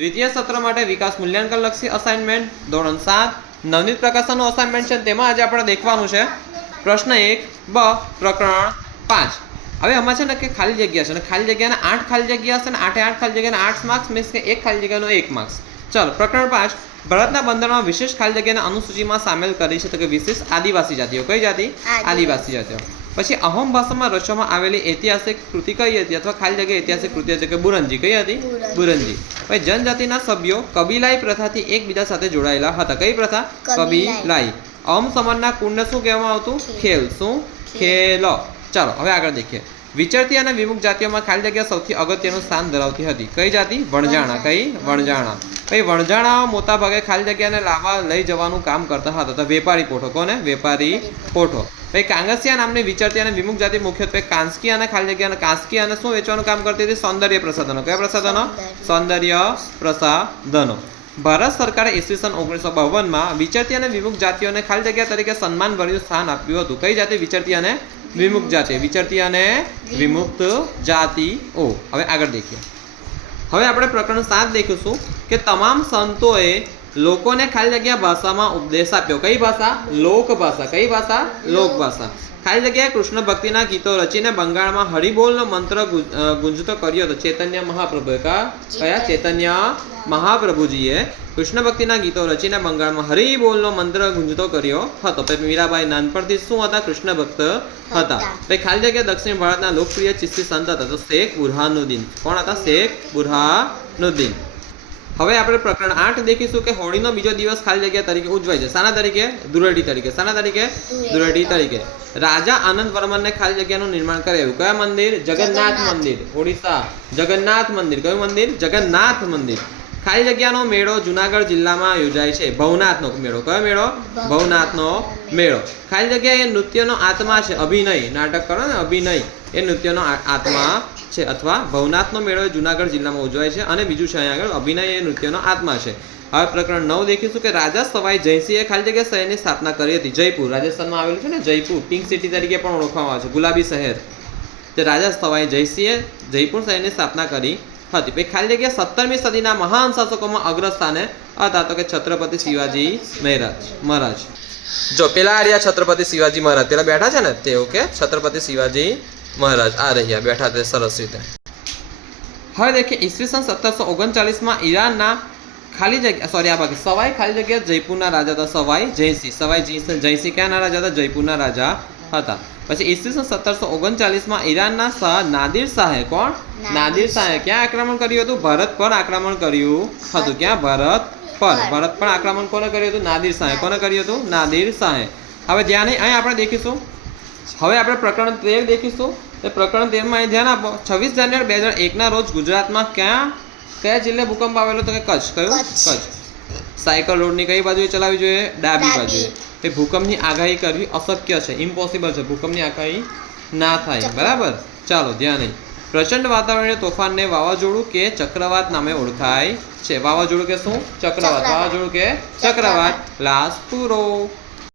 દ્વિતીય સત્ર માટે વિકાસ મૂલ્યાંકન લક્ષી અસાઇનમેન્ટ ધોરણ 7 નવનીત પ્રકાશનનું અસાઇનમેન્ટ છે, તેમાં આજે આપણે દેખવાનું છે પ્રશ્ન 1 બ પ્રકરણ 5। હવે આમાં છે ને કે ખાલી જગ્યા છે, અને ખાલી જગ્યાના 8 ખાલી જગ્યા હશે, ને 8 ખાલી જગ્યાના 8 માર્ક્સ મીન્સ કે એક ખાલી જગ્યાનો 1 માર્ક્સ। ચાલો પ્રકરણ 5, ભારતના બંધારણમાં વિશેષ ખાલી જગ્યાને અનુસૂચિમાં સામેલ કરી છે તો કે વિશેષ આદિવાસી જાતિઓ। કઈ જાતિ? આદિવાસી જાતિઓ। પછી અહોમ ભાષામાં રચવામાં આવેલી ઐતિહાસિક કૃતિ કઈ હતી, અથવા ખાલી જગ્યા ઐતિહાસિક કૃતિ હતી કે બુરંજી। કઈ હતી? બુરંજી। પછી જનજાતિના સભ્યો કબીલાઈ પ્રથાથી એકબીજા સાથે જોડાયેલા હતા। કઈ પ્રથા? કબીલાઈ। અહોમ સમાજના કુળને શું કહેવામાં આવતું? ખેલ। શું? ખેલ। ચાલો હવે આગળ દેખીએ। વિચરતી અને વિમુખ જાતિઓમાં ખાલી જગ્યા સૌથી અગત્યનું સ્થાન ધરાવતી હતી। કઈ જાતિ? વણજાણા। કઈ? વણજાણા। પછી વણજાણાઓ મોટા ભાગે ખાલી જગ્યાને લાવવા લઈ જવાનું કામ કરતા હતા, તો વેપારી પોઠો। કોને? વેપારી પોઠો। પછી કાંગસિયા નામની વિચરતી અને વિમુખ જાતિ મુખ્યત્વે કાંસકી અને ખાલી જગ્યા કાંસકી અને શું વેચવાનું કામ કરતી હતી? સૌંદર્ય પ્રસાધનો। કયા પ્રસાધનો? સૌંદર્ય પ્રસાધનો। ભારત સરકારે ઈસવીસન 1952માં વિચરતી અને વિમુખ જાતિઓને ખાલી જગ્યા તરીકે સન્માનભર્યું સ્થાન આપ્યું હતું। કઈ જાતિ? વિચરતી અને વિમુખ જાતિ। વિચરતી અને વિમુક્ત જાતિઓ। હવે આગળ દેખીએ। હવે આપણે પ્રકરણ 7 દેખીશું કે તમામ સંતોએ લોકોને ખાલી જગ્યા ભાષામાં ઉપદેશ આપ્યો। કઈ ભાષા? લોક ભાષા। કઈ ભાષા? લોક ભાષા। ખાલી જગ્યાએ કૃષ્ણ ભક્તિના ગીતો રચીને બંગાળમાં હરિબોલનો મંત્ર ગુંજતો કર્યો હતો ચૈતન્ય મહાપ્રભુએ। કયા? ચૈતન્ય મહાપ્રભુજીએ કૃષ્ણ ભક્તિના ગીતો રચીને બંગાળમાં હરિબોલનો મંત્ર ગુંજતો કર્યો હતો। પછી મીરાબાઈ નાનપણથી શું હતા? કૃષ્ણ ભક્ત હતા। પછી ખાલી જગ્યા દક્ષિણ ભારતના લોકપ્રિય ચિશ્તી સંત હતા, તો શેખ બુરહાનુદ્દીન। કોણ હતા? શેખ બુરહાનુદ્દીન। હવે આપણે પ્રકરણ 8 દેખીશું કે હોળીનો બીજો દિવસ ખાલી જગ્યા તરીકે ઉજવાય છે। શાના તરીકે? ધૂળેટી તરીકે। શાના તરીકે? ધૂળેટી તરીકે। રાજા આનંદ વર્મનને ખાલી જગ્યાનું નિર્માણ કરાયું। કયા મંદિર? જગન્નાથ મંદિર, ઓડિશા। જગન્નાથ મંદિર। કયું મંદિર? જગન્નાથ મંદિર। ખાલી જગ્યાનો મેળો જુનાગઢ જિલ્લામાં યોજાય છે, ભવનાથનો મેળો। કયો મેળો? ભવનાથનો મેળો। ખાલી જગ્યા એ નૃત્યનો આત્મા છે, અભિનય। નાટક કરો ને, અભિનય એ નૃત્યનો આત્મા છે, અથવા ભવનાથનો મેળો એ જુનાગઢ જિલ્લામાં ઉજવાય છે, અને બીજું છે અહીંયા આગળ અભિનય એ નૃત્યનો આત્મા છે। હવે પ્રકરણ 9 દેખીશું કે રાજા સવાઈ જયસિંહે ખાલી જગ્યા શહેરની સ્થાપના કરી હતી। જયપુર, રાજસ્થાનમાં આવેલું છે ને જયપુર, પિંક સિટી તરીકે પણ ઓળખવામાં આવે છે, ગુલાબી શહેર। તે રાજા સવાઈ જયસિંહે જયપુર શહેરની સ્થાપના કરી હતી। પછી ખાલી જગ્યા 17મી સદીના મહાન શાસકોમાં અગ્રસ્થાને હતા તો કે છત્રપતિ શિવાજી મહારાજ। જો પેલા આ રહ્યા છત્રપતિ શિવાજી મહારાજ, પેલા બેઠા છે ને તે, ઓકે, છત્રપતિ શિવાજી મહારાજ આ રહ્યા બેઠા તે સરસ રીતે। હવે દેખીએ ઈસવીસન 1739માં ઈરાનના ખાલી જગ્યા સોરી આ બાકી સવાઈ ખાલી જગ્યા જયપુરના રાજા હતા, સવાઈ જયસિંહ। સવાઈ જયસિંહ ક્યાંના રાજા હતા? જયપુરના રાજા હતા। પછી ઈસવીસન 1739માં ઈરાનના શાહ નાદિર શાહે, કોણ? નાદિર શાહે ક્યાં આક્રમણ કર્યું હતું? ભારત પર આક્રમણ કર્યું હતું। ક્યાં? ભારત પર। ભારત પર આક્રમણ કોને કર્યું હતું? નાદિર શાહે। કોને કર્યું હતું? નાદિર શાહે। હવે ધ્યાન અહીં આપણે દેખીશું। હવે આપણે પ્રકરણ 13 દેખીશું। એ પ્રકરણ 13માં અહીં ધ્યાન આપો। 26 જાન્યુઆરી 2001ના રોજ ગુજરાતમાં કયા જિલ્લે ભૂકંપ આવેલો તો કે કચ્છ। કયું? કચ્છ। સાયકલ રોડની કઈ બાજુએ ચલાવવી જોઈએ? ડાબી બાજુએ। એ ભૂકંપની આગાહી કરવી અશક્ય છે, ઇમ્પોસિબલ છે, ભૂકંપની આગાહી ના થાય, બરાબર। ચાલો ધ્યાન અહીં। પ્રચંડ વાતાવરણીય તોફાનને વાવાઝોડું કે ચક્રવાત નામે ઓળખાય છે। વાવાઝોડું કે શું? ચક્રવાત। વાવાઝોડું કે ચક્રવાત। ક્લાસ પૂરો।